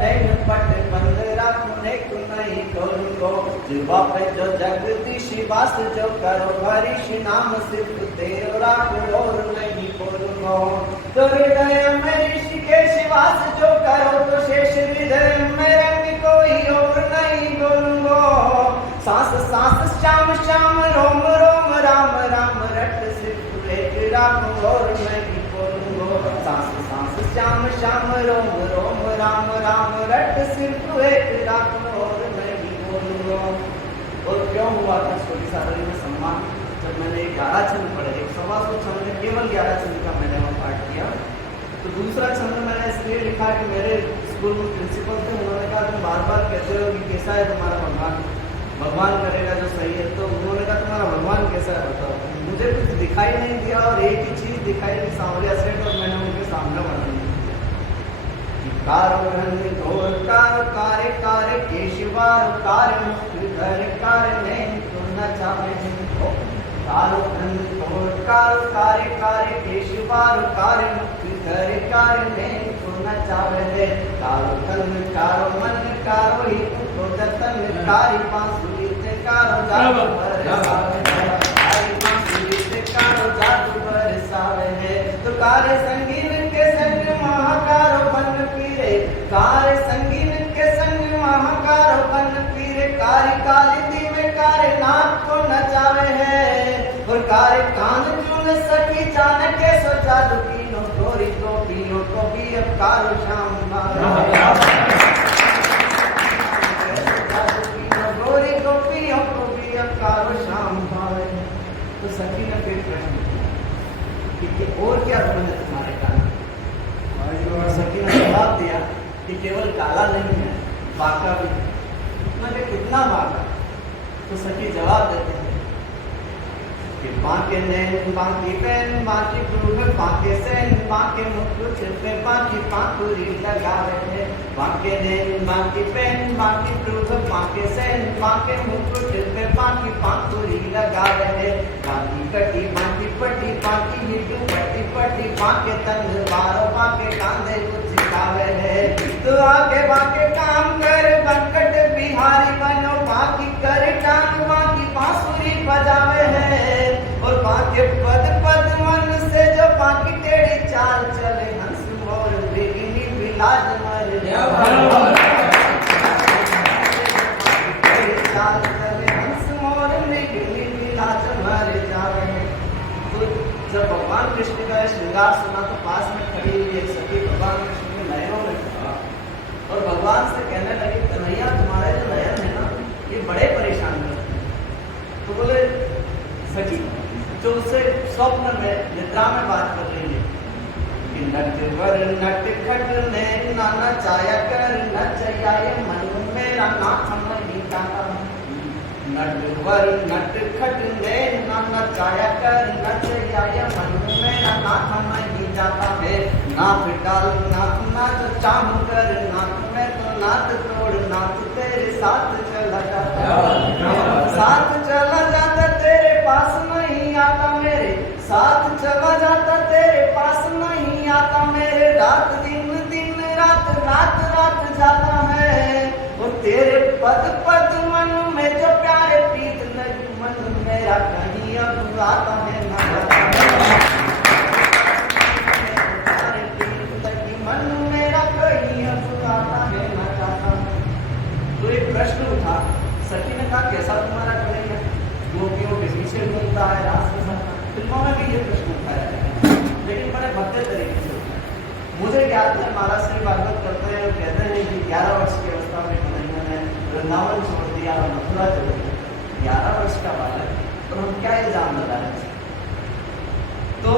पट बंद राखने को नहीं करूँगो, जुबा पे जो जगदीश वास जो करो हरीश नाम सिर्फ तेरो राखो और नहीं बोलूँगो। तो हृदय में ऋषिकेश वास जो करो तो शेष हृदय में रंग कोई और नहीं बोलूँगो। सांस सांस श्याम श्याम रोम रोम राम राम रट सिर्फ एक राखो और नहीं बोलूँगो। सांस सांस श्याम श्याम रोम रोम राम राम रट सिर्फ एक राखो और नहीं बोलूँगो। और क्यों हुआ था छोटी साधरी में सम्मान? जब मैंने 11 छंद पढ़े, 125 छंद में केवल 11 छंद का मैंने वहाँ पाठ किया। तो दूसरा छंद मैंने इसलिए लिखा कि मेरे स्कूल में प्रिंसिपल थे, उन्होंने कहा तुम बार बार कहते हो कि कैसा है तुम्हारा भगवान, भगवान करेगा जो सही है। तो उन्होंने कहा तुम्हारा भगवान कैसा है बताओ। मुझे कुछ दिखाई नहीं दिया और एक ही चीज दिखाई दी, सांवरिया सेठ, और मैंने उनके सामने बनाई। कारो रंग घोर कारो कारे कारे केशवार कारे मुक्ति कर कारे नहीं तो न चाहे। कारो रंग घोर कारो कारे कारे केशवार कारे मुक्ति कर कारे नहीं तो न चाहे। कारो तन कारो मन कारो ही तो जतन कारी बांसुरी से कारो जादू बरसावे है, कारी बांसुरी से कारो जादू बरसावे है। तो कारे संगीन के संग महाकारो बन पीरे, कारे संगीन के संग महाकारो बन पीरे। कारी काली दीवे कारे नाक को नचावे है, और कारे कान चुन सकी जान के सो जादू कीनो गोरी गोपियों को भी अब कारो श्याम गोरी गोपियों को भी अब कारो श्याम भावे। तो सखी ने फिर प्रश्न कि और क्या गुण है तुम्हारे कान? सखी ने जवाब दिया कि केवल काला नहीं है, बाका भी। मैंने कितना बाका? तो सखी जवाब देते हैं कि बाके नैन बाकी पैन बाकी भ्रूण बाके सैन बाके मुकुट पे बाकी पाखुरी लगावे है। बाके नैन बाकी पैन बाकी भ्रूण बाके सैन बाके मुकुट पे बाकी पाखुरी लगावे है। बाकी कटी बाकी पट्टी बाकी हिटू पट्टी पट्टी बाके तंग बारो बाके कांधे कुछ गावे है। तो आगे बाके काम कर बंकट बिहारी बनो, बाकी कर टांग बाकी बांसुरी बजावे है। और बाके पद पद मन से जो बाकी टेढ़ी चाल चले, हंस मोर बिगिनी बिलाज मर चाल चले, हंस मोर बिगिनी बिलाज मर जावे। तो जब भगवान कृष्ण का श्रृंगार सुना तो पास में खड़ी हुई एक सखी भगवान कृष्ण के नयनों में कहा और भगवान से कहने लगी कन्हैया तुम्हारे जो नयन है ना ये बड़े परेशान करते हैं। तो बोले सखी जो उससे स्वप्न में निद्रा में बात कर रही है कि नट वर नट खट ने नाना चाया कर नचयाय मन मेरा नाथ नहीं जाता। नट वर नट खट ने नाना चाया कर नचयाय मन मेरा नाथ नहीं जाता है। नाथ डाल नाथ नाच चाम कर नाथ में तो नाथ तोड़ नाथ तेरे साथ चला जाता, साथ चला जाता तेरे पास नहीं आता मेरे, साथ चला जाता तेरे पास नहीं आता मेरे। रात दिन दिन रात रात रात जाता है, वो तेरे पद पद मन में जो प्यारे प्रीत लगी मन मेरा कहीं अब आता है ना प्यारे प्रीत लगी मन मेरा कहीं अब आता है ना जाता। तो एक प्रश्न उठा, सखी ने कहा कैसा तुम्हारा करेगा? गोपियों के पीछे घूमता है रास के साथ। फिल्मों में भी ये प्रश्न उठाया है, लेकिन बड़े भद्दे तरीके से उठाया। मुझे याद है महाराज श्री भागवत करते हैं, कहते हैं कि 11 वर्ष की अवस्था में कन्हैया ने वृंदावन छोड़ दिया और मथुरा चले गए। 11 वर्ष का बालक और हम क्या इल्जाम लगा रहे हैं? तो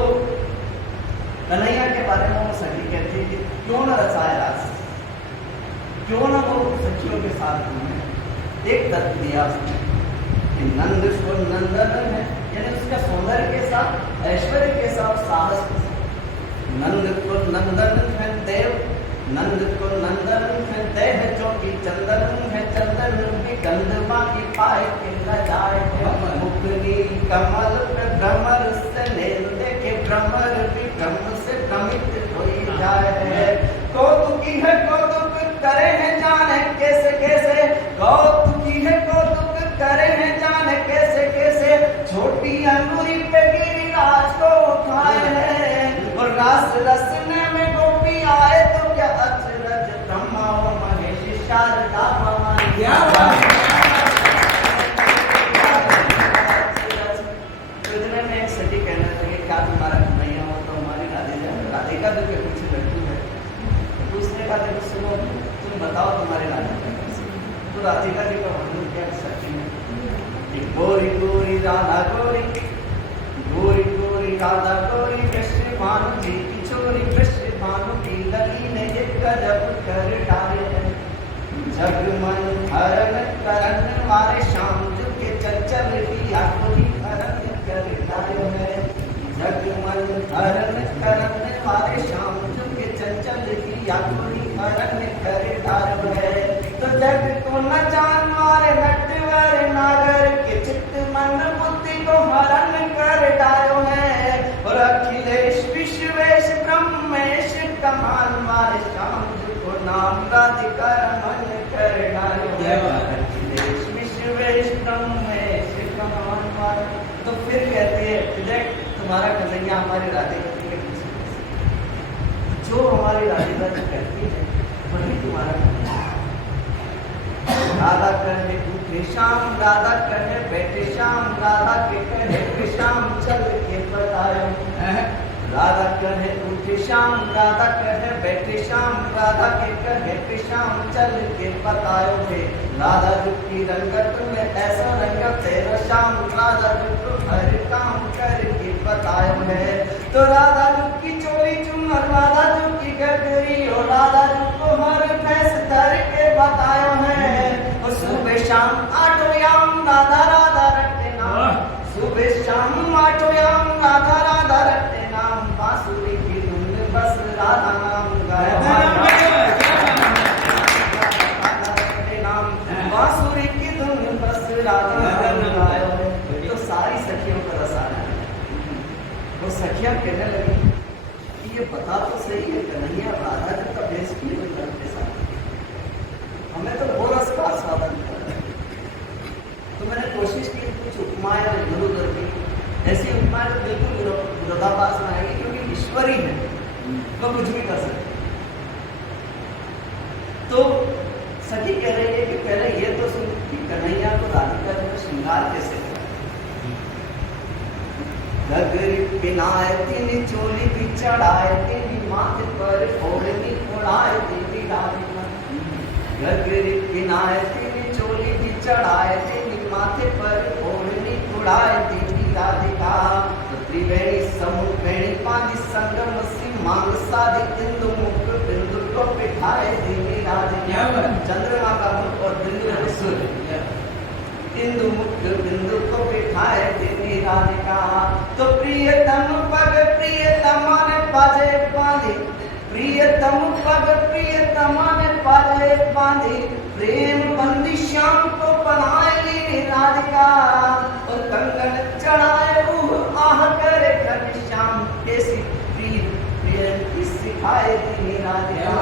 कन्हैया के बारे में वो सखी कहती है कि क्यों न रचाए रास, क्यों न वो सखियों के साथ घूमे। एक तत्व दिया उसने कि नंद को नंदन है, यानी उसका सौंदर्य के साथ ऐश्वर्य के साथ साहस के साथ। नंद को नंदन है देव, नंद को नंदन है देव जो कि चंदन है चंदन की गंध बाकी पाए के न जाए। मुक्ति कमल पे भ्रमर से नेल देखे भ्रमर विक्रम से भ्रमित हो जाए। कौतुकी है कौतुक करे शारदा भवानी। क्या बात तो इतने में एक सखी कहना चाहिए क्या तुम्हारा कन्हैया हो तो हमारी राधिका जो के पीछे बैठी है। तो उसने कहा देखो सुनो तुम बताओ तुम्हारे राधिका कैसे। तो राधिका जी का वर्णन किया सखी ने गोरी गोरी राधा गोरी गोरी गोरी राधा गोरी कृष्ण भानु जी की छोरी कृष्ण भानु की लगी ने एक गजब कर डाले जगमन हरण करन वाले श्याम जी के चंचल की आंखों हरण कर डाले है जगमन हरण करन वाले श्याम जी के चंचल की आंखों हरण कर डाले है। तो जग को न जान मारे नटवर नागर के चित्त मन बुद्धि को हरण कर डालो है और अखिलेश विश्वेश ब्रह्मेश कमान वाले श्याम जी को नाम राधिका रमन कर डालो है। अखिलेश विश्वेश ब्रह्मेश कमान वाले। तो फिर कहती है देख तुम्हारा कन्हैया हमारी राधिका जी के पीछे जो हमारी राधिका जी कहती है वही तुम्हारा कन्हैया। राधा कहे उठे श्याम राधा कहे बैठे श्याम राधा के कहे श्याम चल के बतायो। राधा कहे उठे श्याम राधा कहे बैठे श्याम राधा के कहे श्याम चल के बतायो थे। राधा रुकी रंगत में ऐसा रंग तेरा श्याम राधा रुक हर काम करके बतायो है। तो राधा रुकी चोरी चुमर राधा रुकी गगरी और राधा रुको हर फैस धर के बतायो है। सुबह शाम आठो याम राधा राधा रटते नाम सुबह शाम आठो याम राधा राधा रटते नाम बांसुरी की धुन बस राधा नाम गाया नाम बांसुरी की धुन बस राधा नाम गाया। तो सारी सखियों का रस आया। वो सखियां कहने लगी कि ये बता तो सही है कन्हैया राधा जी का भेष क्यों करते साथ हमें तो वो रस का आस्वादन करना। तो मैंने कोशिश की कुछ उपमाएं जरूर करती ऐसी उपमाएं तो बिल्कुल विरोधाभास में आएगी क्योंकि ईश्वर ही है तो कुछ भी कर सकते। तो सखी कह रही है कि पहले ये तो सुन कि कन्हैया को राधिका जी का श्रृंगार कैसे गगरी पिनाए तीन चोली भी चढ़ाए तीन माथे पर ओढ़नी उड़ाए तीन राधिका गगरी पिनाए तीन चोली भी चढ़ाए तीन माथे पर ओढ़नी उड़ाए तीन राधिका। तो त्रिवेणी समूह वेणी पांच संगम सी मांग साधि इंदु मुख बिंदु को बिठाए तीन राधिका। चंद्रमा का मुख और बिंदु में सूर्य इंदु मुख बिंदु को बिठाए तीन राधिका। तो प्रियतम पग प्रियतमा ने पाजे बांधी प्रियतम पग प्रियतमा ने पाजे बांधी प्रेम बंदी श्याम को बनाए ली राधिका। और कंगन चढ़ाए आह करे घन श्याम ऐसी प्रिय प्रिय सिखाए दी राधिका।